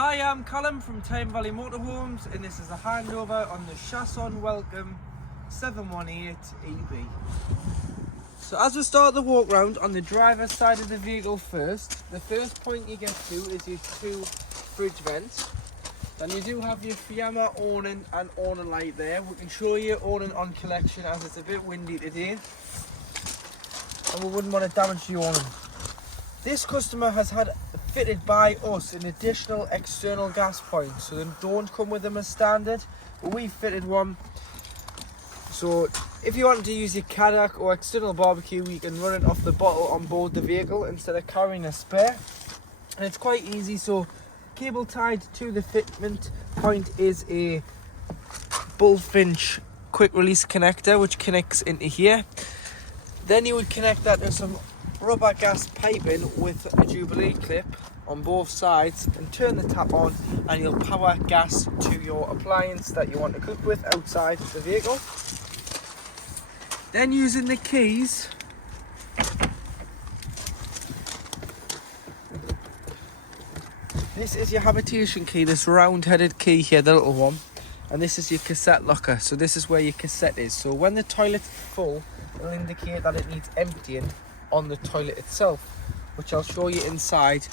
Hi, I'm Callum from Tyne Valley Motorhomes, and this is a handover on the Chausson Welcome 718 EB. So as we start the walk round on the driver's side of the vehicle first, the first point you get to is your two fridge vents. Then you do have your Fiamma awning and awning light there. We can show you awning on collection as it's a bit windy today, and we wouldn't want to damage the awning. This customer has had fitted by us an additional external gas point, so they don't come with them as standard, but we fitted one. So if you want to use your Cadillac or external barbecue, you can run it off the bottle on board the vehicle instead of carrying a spare, and it's quite easy. So cable tied to the fitment point is a bullfinch quick release connector which connects into here. Then you would connect that to some rubber gas piping with a Jubilee clip on both sides and turn the tap on, and you'll power gas to your appliance that you want to cook with outside the vehicle. Then using the keys, this is your habitation key, this round headed key here, the little one, and this is your cassette locker. So this is where your cassette is. So when the toilet's full, it'll indicate that it needs emptying on the toilet itself, which I'll show you inside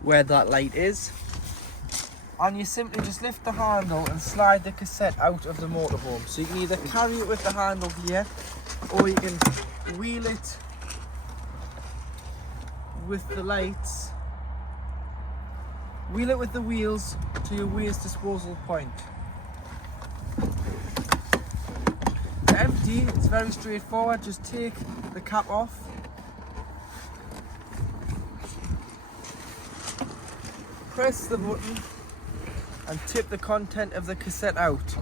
where that light is. And you simply just lift the handle and slide the cassette out of the motorhome. So you can either carry it with the handle here, or you can wheel it with the lights, wheel it with the wheels to your waste disposal point. To empty, it's very straightforward. Just take the cap off, press the button and tip the content of the cassette out.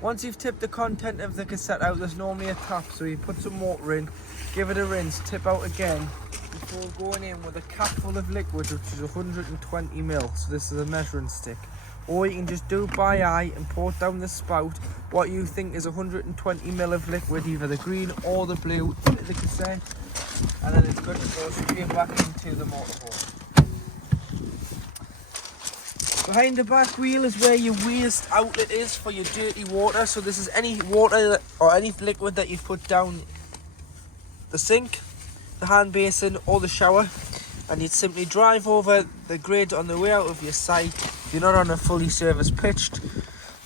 Once you've tipped the content of the cassette out, there's normally a tap, so you put some water in, give it a rinse, tip out again before going in with a cap full of liquid, which is 120 ml. So this is a measuring stick. Or you can just do it by eye and pour down the spout what you think is 120 ml of liquid, either the green or the blue, into the cassette, and then it's good to go straight back into the motorhome. Behind the back wheel is where your waste outlet is for your dirty water. So this is any water or any liquid that you put down the sink, the hand basin or the shower, and you'd simply drive over the grid on the way out of your site. If you're not on a fully serviced pitched,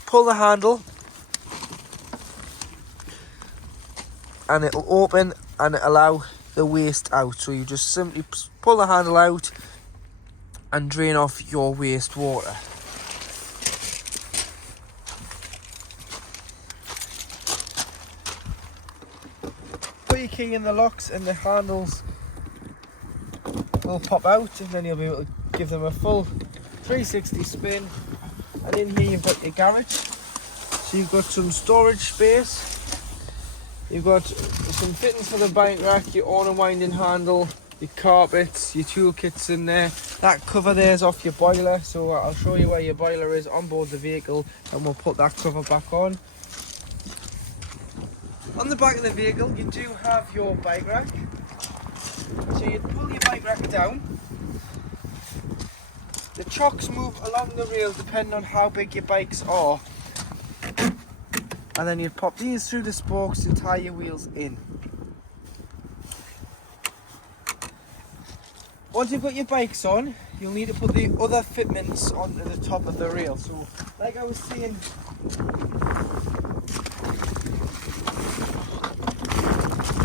pull the handle and it'll open and allow the waste out. So you just simply pull the handle out and drain off your waste water. Put your key in the locks and the handles will pop out, and then you'll be able to give them a full 360 spin. And in here you've got your garage. So you've got some storage space, you've got some fittings for the bike rack, your awning winding handle, your carpets, your toolkits in there. That cover there is off your boiler, so I'll show you where your boiler is on board the vehicle and we'll put that cover back on. On the back of the vehicle you do have your bike rack. So you pull your bike rack down. The chocks move along the rail depending on how big your bikes are. And then you'd pop these through the spokes to tie your wheels in. Once you've got your bikes on, you'll need to put the other fitments onto the top of the rail. So, like I was saying,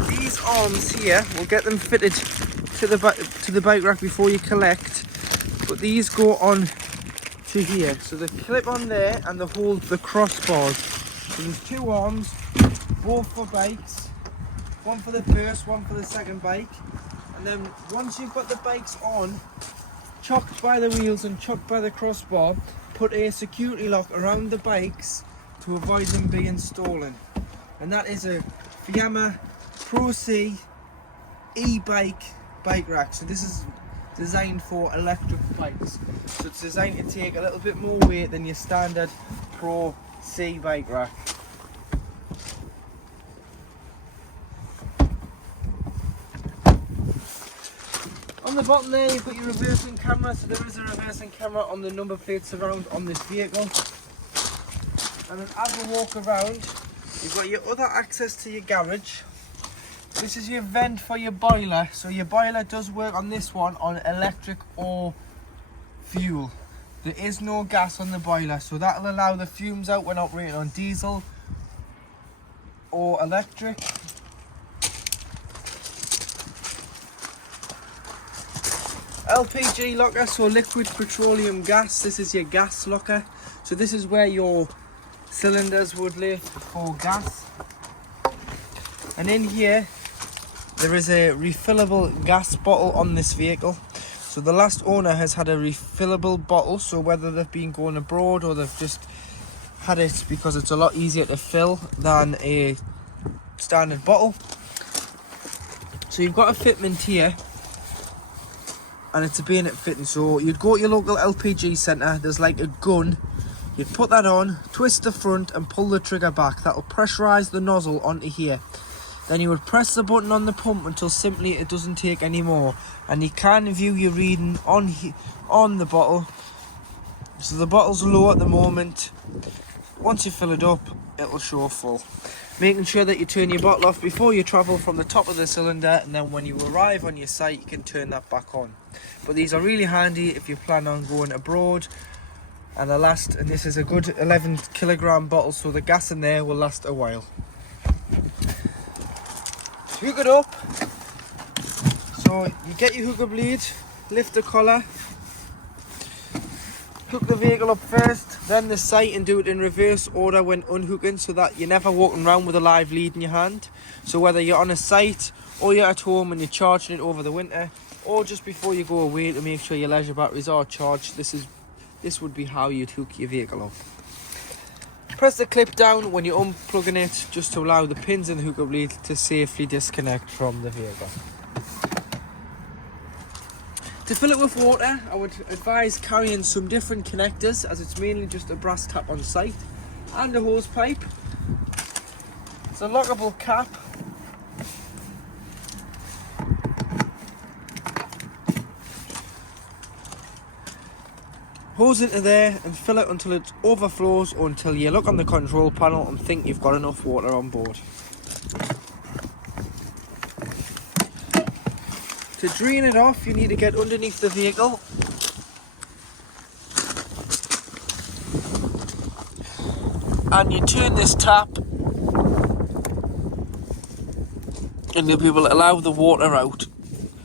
these arms here, we'll get them fitted to the bike rack before you collect. But these go on to here. So the clip on there and the hold the crossbars. So there's two arms, both for bikes. One for the first, one for the second bike. And then once you've got the bikes on, chocked by the wheels and chocked by the crossbar, put a security lock around the bikes to avoid them being stolen. And that is a Fiamma Pro C e-bike bike rack. So this is designed for electric bikes. So it's designed to take a little bit more weight than your standard Pro C bike rack. On the bottom there, you've got your reversing camera. So there is a reversing camera on the number plates around on this vehicle. And then as we walk around, you've got your other access to your garage. This is your vent for your boiler. So your boiler does work on this one on electric or fuel. There is no gas on the boiler, so that'll allow the fumes out when operating on diesel or electric. LPG locker, so liquid petroleum gas. This is your gas locker. So this is where your cylinders would live for gas. And in here, there is a refillable gas bottle on this vehicle. So the last owner has had a refillable bottle, so whether they've been going abroad or they've just had it because it's a lot easier to fill than a standard bottle. So you've got a fitment here, and it's a bayonet fitting. So you'd go to your local LPG centre, there's like a gun, you'd put that on, twist the front and pull the trigger back. That'll pressurise the nozzle onto here. Then you would press the button on the pump until simply it doesn't take any more. And you can view your reading on the bottle. So the bottle's low at the moment. Once you fill it up, it'll show full. Making sure that you turn your bottle off before you travel from the top of the cylinder, and then when you arrive on your site you can turn that back on. But these are really handy if you plan on going abroad, and and this is a good 11 kilogram bottle, so the gas in there will last a while. Hook it up. So you get your hooker bleed, lift the collar, hook the vehicle up first, then the sight, and do it in reverse order when unhooking, so that you're never walking around with a live lead in your hand. So whether you're on a site or you're at home and you're charging it over the winter, or just before you go away to make sure your leisure batteries are charged, this would be how you'd hook your vehicle up. Press the clip down when you're unplugging it, just to allow the pins in the hooker bleed to safely disconnect from the vehicle. To fill it with water, I would advise carrying some different connectors, as it's mainly just a brass tap on site, and a hose pipe. It's a lockable cap. Hose into there and fill it until it overflows, or until you look on the control panel and think you've got enough water on board. To drain it off, you need to get underneath the vehicle and you turn this tap, and you'll be able to allow the water out.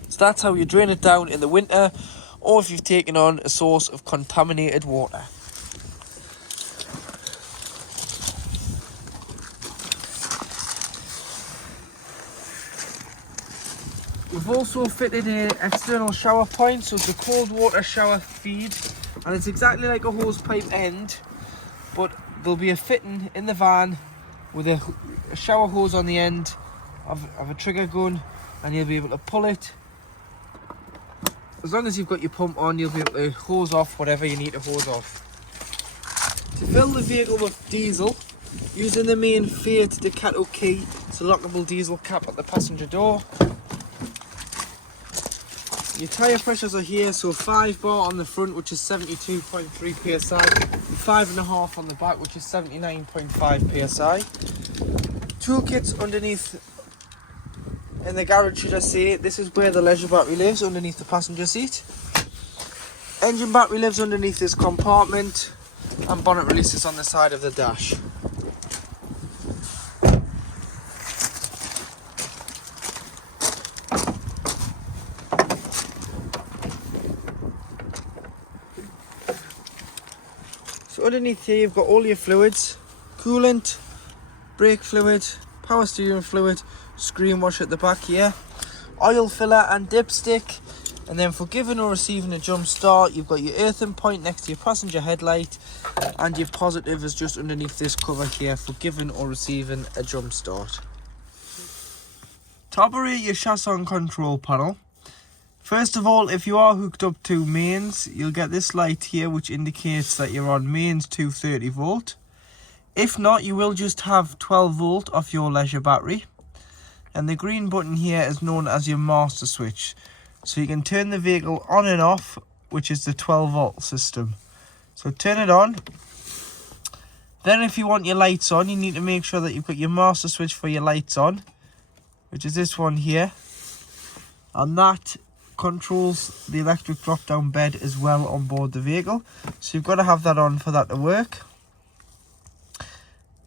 So that's how you drain it down in the winter, or if you've taken on a source of contaminated water. We've also fitted an external shower point, so it's a cold water shower feed, and it's exactly like a hose pipe end, but there'll be a fitting in the van with a shower hose on the end of a trigger gun, and you'll be able to pull it. As long as you've got your pump on, you'll be able to hose off whatever you need to hose off. To fill the vehicle with diesel, using the main Fiat Ducato key, it's a lockable diesel cap at the passenger door. Your tyre pressures are here, so 5 bar on the front, which is 72.3 psi, and 5.5 on the back, which is 79.5 psi. Toolkits underneath in the garage, should I say. This is where the leisure battery lives, underneath the passenger seat. Engine battery lives underneath this compartment, and bonnet releases on the side of the dash. So underneath here you've got all your fluids: coolant, brake fluid, power steering fluid, screen wash at the back here, oil filler and dipstick. And then for giving or receiving a jump start, you've got your earthing point next to your passenger headlight, and your positive is just underneath this cover here for giving or receiving a jump start. To operate your Chausson control panel, first of all, if you are hooked up to mains, you'll get this light here which indicates that you're on mains 230 volt. If not, you will just have 12 volt off your leisure battery. And the green button here is known as your master switch. So you can turn the vehicle on and off, which is the 12 volt system. So turn it on. Then if you want your lights on, you need to make sure that you've got your master switch for your lights on, which is this one here. And that controls the electric drop down bed as well on board the vehicle. So you've got to have that on for that to work.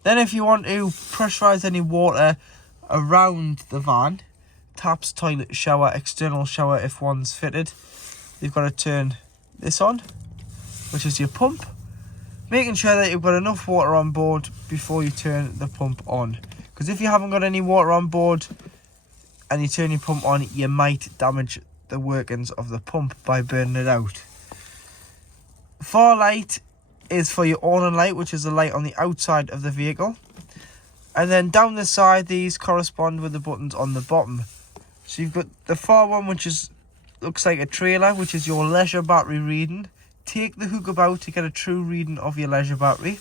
Then if you want to pressurize any water around the van, taps, toilet, shower, external shower if one's fitted, you've got to turn this on, which is your pump. Making sure that you've got enough water on board before you turn the pump on. Because if you haven't got any water on board and you turn your pump on, you might damage the workings of the pump by burning it out. Far light is for your awning light, which is the light on the outside of the vehicle. And then down the side, these correspond with the buttons on the bottom. So you've got the far one, which looks like a trailer, which is your leisure battery reading. Take the hookup out to get a true reading of your leisure battery.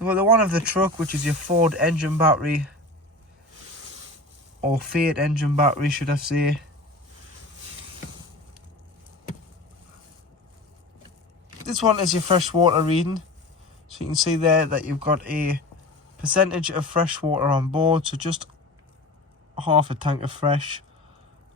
You've got the one of the truck, which is your Ford engine battery, or Fiat engine battery, should I say. This one is your fresh water reading. So you can see there that you've got a percentage of fresh water on board, so just half a tank of fresh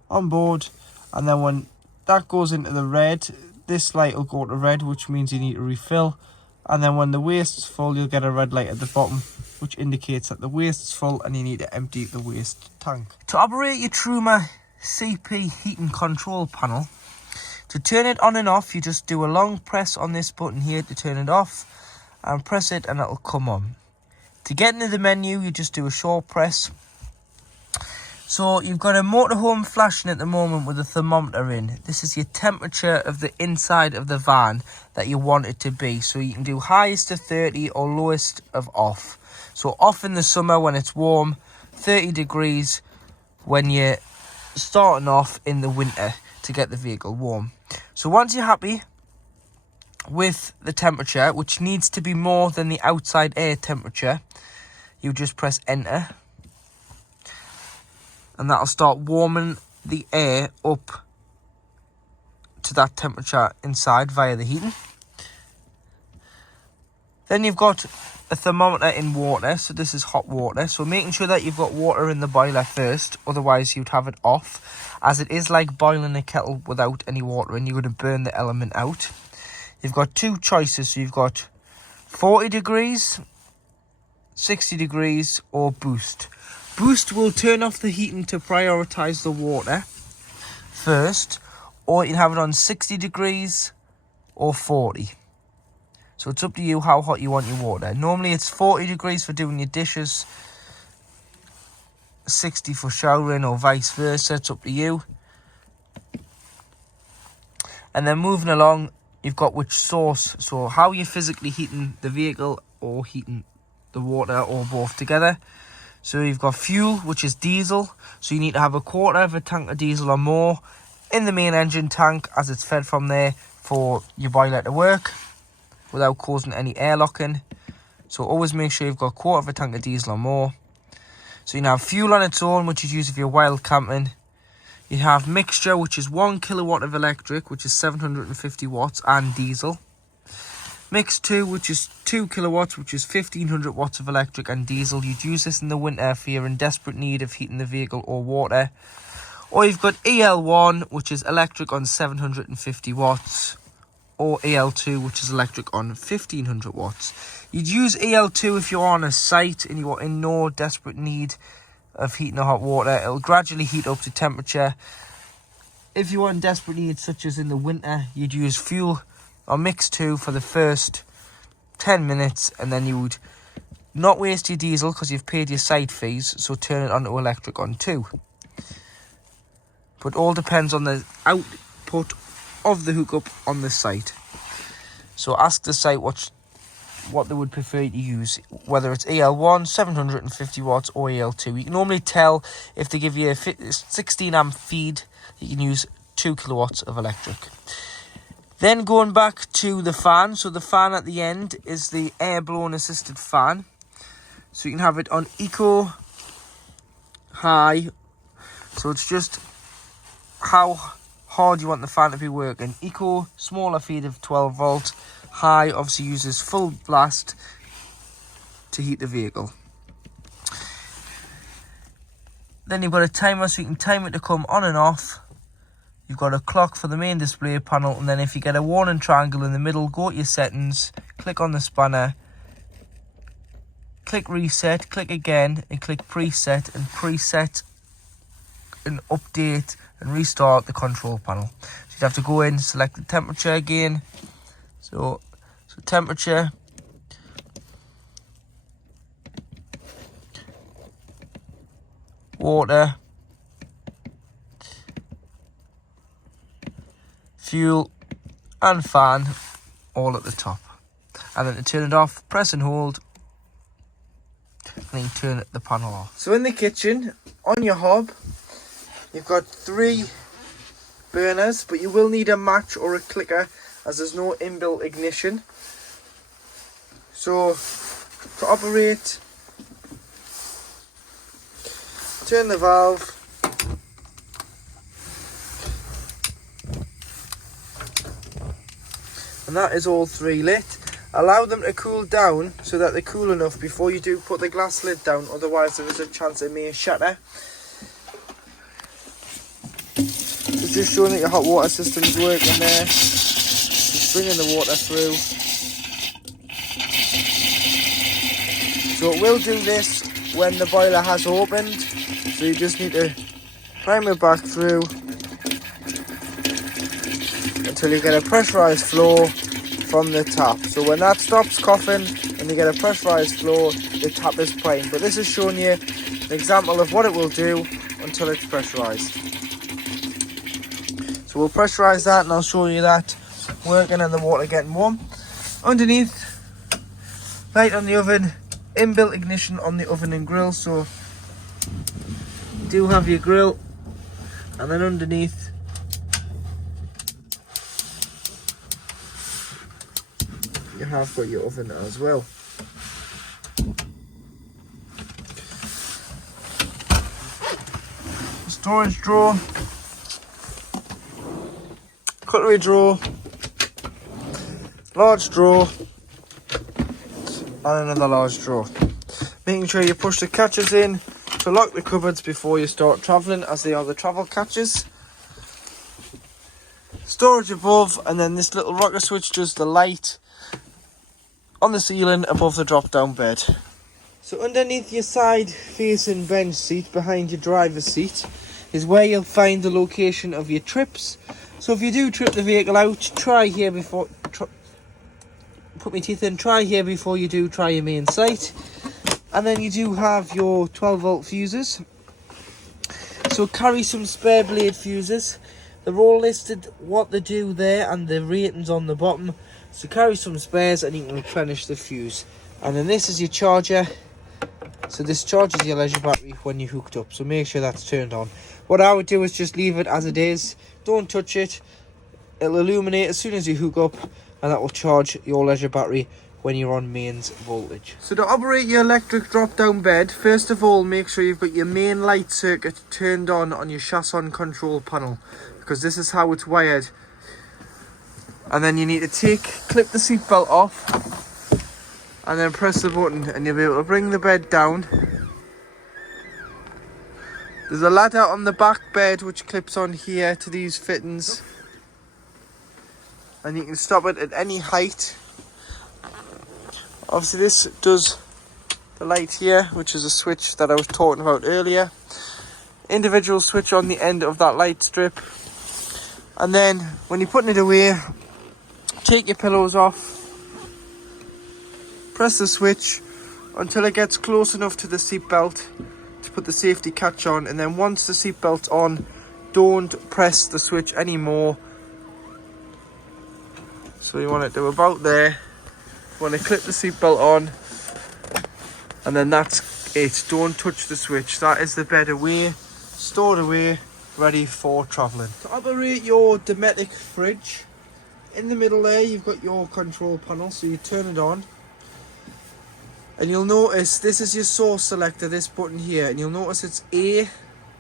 on board. And then when that goes into the red, this light will go to red, which means you need to refill. And then when the waste's full, you'll get a red light at the bottom, which indicates that the waste's full and you need to empty the waste tank. To operate your Truma CP heating control panel, to turn it on and off, you just do a long press on this button here to turn it off, and press it and it'll come on. To get into the menu, you just do a short press. So you've got a motorhome flashing at the moment with a thermometer in. This is your temperature of the inside of the van that you want it to be. So you can do highest of 30 or lowest of off. So off in the summer when it's warm, 30 degrees when you're starting off in the winter to get the vehicle warm. So once you're happy with the temperature, which needs to be more than the outside air temperature, you just press enter. And that'll start warming the air up to that temperature inside via the heating. Then you've got a thermometer in water, so this is hot water. So making sure that you've got water in the boiler first, otherwise you'd have it off, as it is like boiling a kettle without any water and you're going to burn the element out. You've got two choices, so you've got 40 degrees, 60 degrees or boost. Boost will turn off the heating to prioritise the water first, or you can have it on 60 degrees or 40. So it's up to you how hot you want your water. Normally it's 40 degrees for doing your dishes, 60 for showering or vice versa, it's up to you. And then moving along, you've got which source, so how you're physically heating the vehicle or heating the water or both together. So you've got fuel, which is diesel. So you need to have a quarter of a tank of diesel or more in the main engine tank as it's fed from there for your boiler to work without causing any air locking. So always make sure you've got a quarter of a tank of diesel or more. So you can have fuel on its own, which is used if you're wild camping. You have mixture, which is 1 kilowatt of electric, which is 750 watts, and diesel. Mix 2, which is 2 kilowatts, which is 1500 watts of electric and diesel. You'd use this in the winter if you're in desperate need of heating the vehicle or water. Or you've got EL1, which is electric on 750 watts. Or EL2, which is electric on 1500 watts. You'd use EL2 if you're on a site and you're in no desperate need of heating or hot water. It'll gradually heat up to temperature. If you are in desperate need, such as in the winter, you'd use fuel or mix 2 for the first 10 minutes, and then you would not waste your diesel because you've paid your site fees, so turn it on to electric on 2. But all depends on the output of the hookup on the site. So ask the site what they would prefer you to use, whether it's EL1, 750 watts, or EL2. You can normally tell if they give you a 16 amp feed, you can use 2 kilowatts of electric. Then going back to the fan, so the fan at the end is the air blown assisted fan. So you can have it on eco, high, so it's just how hard you want the fan to be working. Eco, smaller feed of 12 volt. High obviously uses full blast to heat the vehicle. Then you've got a timer so you can time it to come on and off. You've got a clock for the main display panel, and then if you get a warning triangle in the middle, go to your settings, click on the spanner, click reset, click again and click preset, and preset and update and restart the control panel. So you'd have to go in, select the temperature again. So temperature, water, fuel and fan all at the top. And then to turn it off, press and hold, and then turn the panel off. So in the kitchen, on your hob, you've got 3 burners, but you will need a match or a clicker as there's no inbuilt ignition. So to operate, turn the valve, and that is all 3 lit. Allow them to cool down so that they're cool enough before you do put the glass lid down, otherwise there is a chance it may shatter. It's just showing that your hot water system's working there. Just bringing the water through. So it will do this when the boiler has opened. So you just need to prime it back through until you get a pressurised flow from the tap. So when that stops coughing and you get a pressurised flow, the tap is primed. But this is showing you an example of what it will do until it's pressurised. So we'll pressurise that and I'll show you that working and the water getting warm. Underneath, light on the oven, inbuilt ignition on the oven and grill. So you do have your grill, and then underneath you have got your oven as well. Storage drawer, cutlery drawer, large drawer, and another large drawer. Making sure you push the catches in to lock the cupboards before you start travelling, as they are the travel catches. Storage above, and then this little rocker switch does the light on the ceiling above the drop down bed. So underneath your side facing bench seat behind your driver's seat is where you'll find the location of your trips. So if you do trip the vehicle out, try here before put my teeth in, try here before you do try your main sight. And then you do have your 12 volt fuses. So carry some spare blade fuses. They're all listed what they do there and the ratings on the bottom. So carry some spares and you can replenish the fuse. And then this is your charger. So this charges your leisure battery when you're hooked up. So make sure that's turned on. What I would do is just leave it as it is. Don't touch it. It'll illuminate as soon as you hook up, and that will charge your leisure battery when you're on mains voltage. So to operate your electric drop down bed, first of all make sure you've got your main light circuit turned on your Chausson control panel, because this is how it's wired. And then you need to clip the seatbelt off and then press the button, and you'll be able to bring the bed down. There's a ladder on the back bed which clips on here to these fittings, and you can stop it at any height. Obviously this does the light here, which is a switch that I was talking about earlier. Individual switch on the end of that light strip. And then when you're putting it away, take your pillows off, press the switch until it gets close enough to the seat belt to put the safety catch on, and then once the seat belt's on, don't press the switch anymore. So you want it to about there. You want to clip the seat belt on, and then that's it. Don't touch the switch. That is the bed away, stored away, ready for travelling. To operate your Dometic fridge, in the middle there you've got your control panel, so you turn it on. And you'll notice this is your source selector, this button here, and you'll notice it's A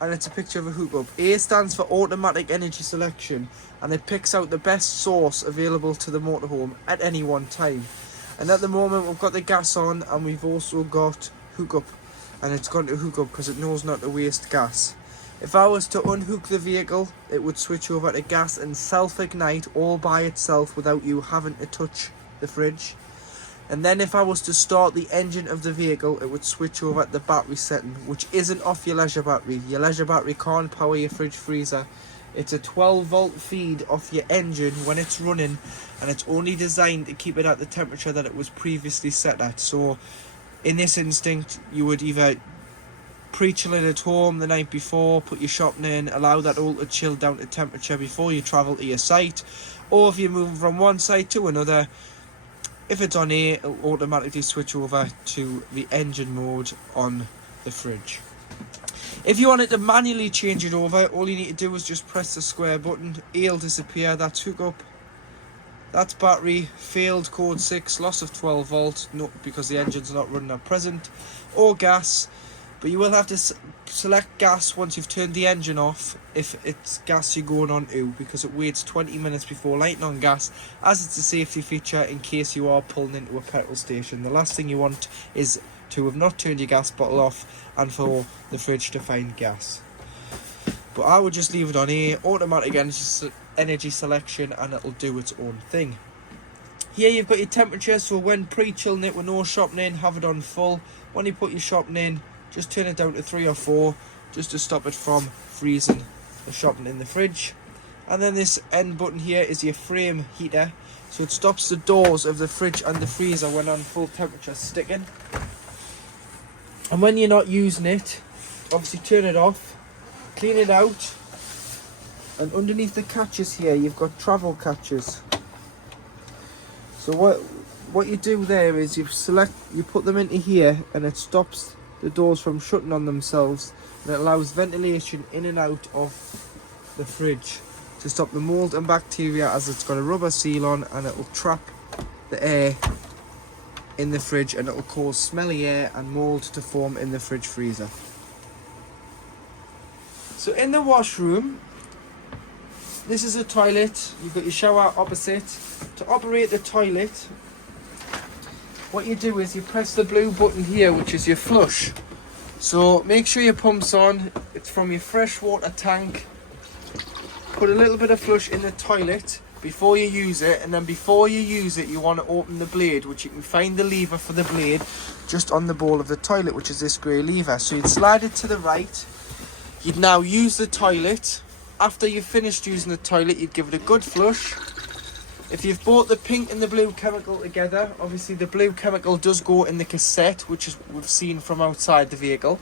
and it's a picture of a hookup. A stands for automatic energy selection, and it picks out the best source available to the motorhome at any one time. And at the moment we've got the gas on, and we've also got hookup, and it's gone to hookup because it knows not to waste gas. If I was to unhook the vehicle, it would switch over to gas and self-ignite all by itself without you having to touch the fridge. And then if I was to start the engine of the vehicle, it would switch over to the battery setting, which isn't off your leisure battery. Your leisure battery can't power your fridge freezer. It's a 12-volt feed off your engine when it's running, and it's only designed to keep it at the temperature that it was previously set at. So in this instinct, you would either pre-chill it at home the night before, put your shopping in, allow that all to chill down to temperature before you travel to your site, or if you're moving from one site to another, if it's on A, it'll automatically switch over to the engine mode on the fridge. If you wanted to manually change it over, all you need to do is just press the square button. A will disappear, that's hookup, that's battery, failed code 6, loss of 12 volt, no, because the engine's not running at present, or gas. But you will have to select gas once you've turned the engine off if it's gas you're going on to, because it waits 20 minutes before lighting on gas, as it's a safety feature in case you are pulling into a petrol station. The last thing you want is to have not turned your gas bottle off and for the fridge to find gas. But I would just leave it on A, automatic energy selection, and it'll do its own thing. Here you've got your temperature, so when pre-chilling it with no shopping in, have it on full. When you put your shopping in, just turn it down to 3 or 4, just to stop it from freezing the shopping in the fridge. And then this end button here is your frame heater, so it stops the doors of the fridge and the freezer when on full temperature sticking. And when you're not using it, obviously turn it off, clean it out, and underneath the catches here you've got travel catches. So what you do there is you put them into here, and it stops the doors from shutting on themselves, and it allows ventilation in and out of the fridge to stop the mold and bacteria, as it's got a rubber seal on, and it will trap the air in the fridge, and it will cause smelly air and mold to form in the fridge freezer. So in the washroom, this is a toilet. You've got your shower opposite. To operate the toilet, what you do is you press the blue button here, which is your flush. So make sure your pump's on. It's from your freshwater tank. Put a little bit of flush in the toilet before you use it, and then before you use it you want to open the blade, which you can find the lever for the blade just on the bowl of the toilet, which is this grey lever. So you'd slide it to the right. You'd now use the toilet. After you've finished using the toilet, you'd give it a good flush. If you've bought the pink and the blue chemical together, obviously the blue chemical does go in the cassette, which is we've seen from outside the vehicle.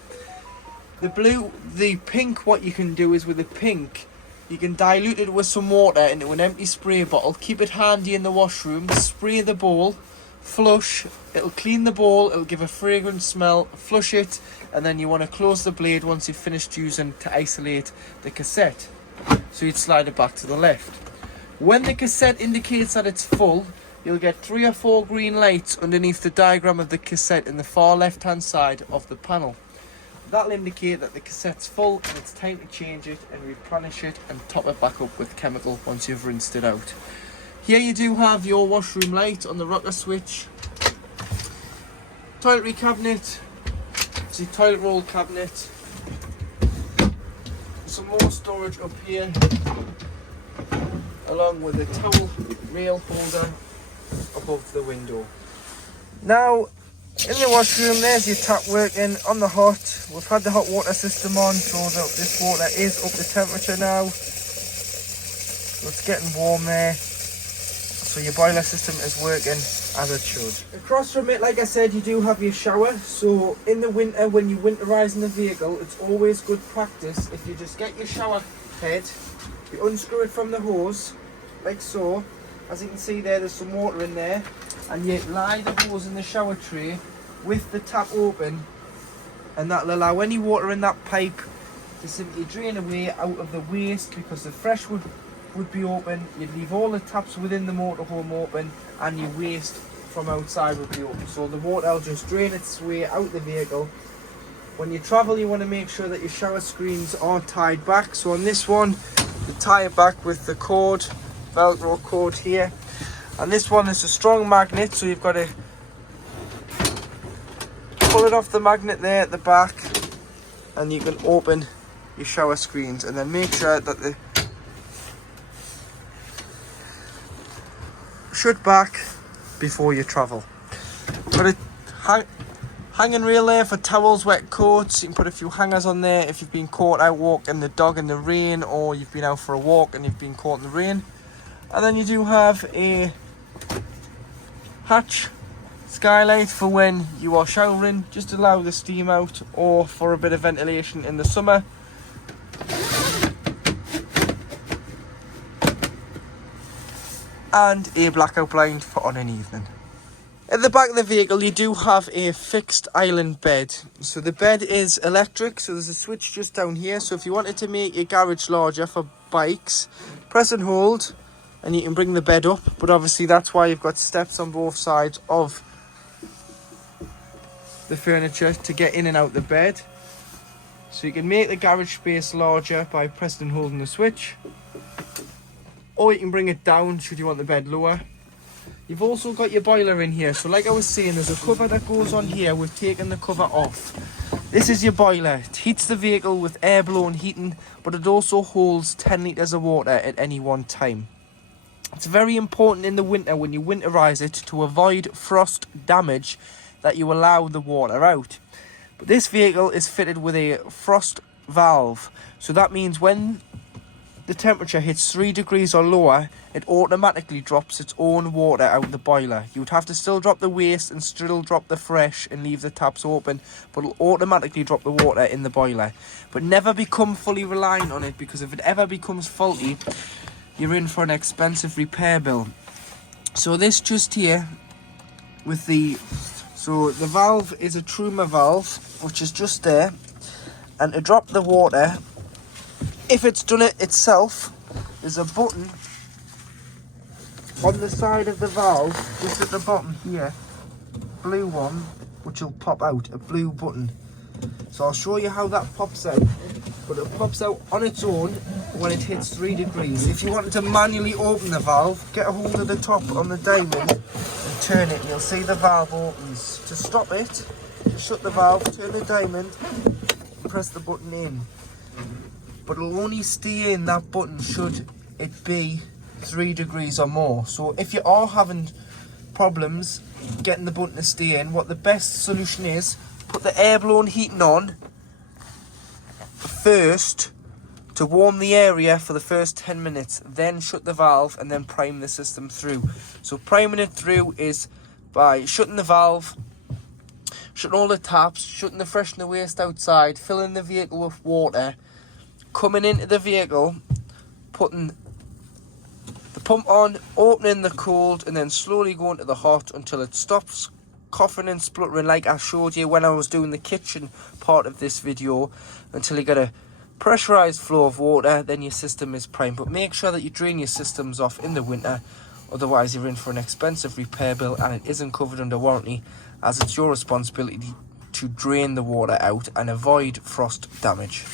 The pink, what you can do is with the pink, you can dilute it with some water into an empty spray bottle, keep it handy in the washroom, spray the bowl, flush, it'll clean the bowl, it'll give a fragrant smell, flush it, and then you want to close the blade once you've finished using to isolate the cassette. So you'd slide it back to the left. When the cassette indicates that it's full, you'll get 3 or 4 green lights underneath the diagram of the cassette in the far left hand side of the panel. That'll indicate that the cassette's full and it's time to change it and replenish it and top it back up with chemical once you've rinsed it out. Here you do have your washroom light on the rocker switch. Toiletry cabinet, it's your toilet roll cabinet. Some more storage up here, along with a towel rail holder above the window. Now, in the washroom, there's your tap working on the hot. We've had the hot water system on, so that this water is up to temperature now. So it's getting warm there. So your boiler system is working as it should. Across from it, like I said, you do have your shower. So in the winter, when you winterize in the vehicle, it's always good practice if you just get your shower head, you unscrew it from the hose, like so. As you can see there's some water in there, and you lie the hose in the shower tray with the tap open, and that'll allow any water in that pipe to simply drain away out of the waste, because the fresh would be open. You'd leave all the taps within the motorhome open, and your waste from outside would be open. So the water will just drain its way out the vehicle When you travel, you want to make sure that your shower screens are tied back. So on this one, you tie it back with the cord, Velcro cord here. And this one is a strong magnet, so you've got to pull it off the magnet there at the back, and you can open your shower screens, and then make sure that they shut back before you travel. Got a hanging rail there for towels, wet coats. You can put a few hangers on there if you've been caught out walking the dog in the rain, or you've been out for a walk and you've been caught in the rain. And then you do have a hatch skylight for when you are showering, just to allow the steam out, or for a bit of ventilation in the summer. And a blackout blind for on an evening. At the back of the vehicle, you do have a fixed island bed. So the bed is electric, so there's a switch just down here. So if you wanted to make your garage larger for bikes, press and hold and you can bring the bed up. But obviously that's why you've got steps on both sides of the furniture to get in and out the bed. So you can make the garage space larger by pressing and holding the switch, or you can bring it down should you want the bed lower. You've also got your boiler in here. So like I was saying, there's a cover that goes on here. We've taken the cover off. This is your boiler. It heats the vehicle with air blown heating, but it also holds 10 litres of water at any one time. It's very important in the winter when you winterize it to avoid frost damage that you allow the water out. But this vehicle is fitted with a frost valve. So that means when the temperature hits 3 degrees or lower, it automatically drops its own water out the boiler. You would have to still drop the waste and still drop the fresh and leave the taps open, but it'll automatically drop the water in the boiler. But never become fully reliant on it, because if it ever becomes faulty, you're in for an expensive repair bill. So this just here with the valve is a Truma valve, which is just there, and to drop the water, if it's done it itself, there's a button on the side of the valve, just at the bottom here, blue one, which will pop out, a blue button. So I'll show you how that pops out, but it pops out on its own when it hits 3 degrees. If you wanted to manually open the valve, get a hold of the top on the diamond and turn it, and you'll see the valve opens. To stop it, just shut the valve, turn the diamond, and press the button in. But it'll only stay in that button should it be 3 degrees or more. So if you are having problems getting the button to stay in, what the best solution is, put the air blown heating on first to warm the area for the first 10 minutes, then shut the valve and then prime the system through. So priming it through is by shutting the valve, shutting all the taps, shutting the fresh and the waste outside, filling the vehicle with water, coming into the vehicle, putting the pump on, opening the cold, and then slowly going to the hot until it stops coughing and spluttering like I showed you when I was doing the kitchen part of this video, until you get a pressurized flow of water. Then your system is primed. But make sure that you drain your systems off in the winter, otherwise you're in for an expensive repair bill, and it isn't covered under warranty, as it's your responsibility to drain the water out and avoid frost damage.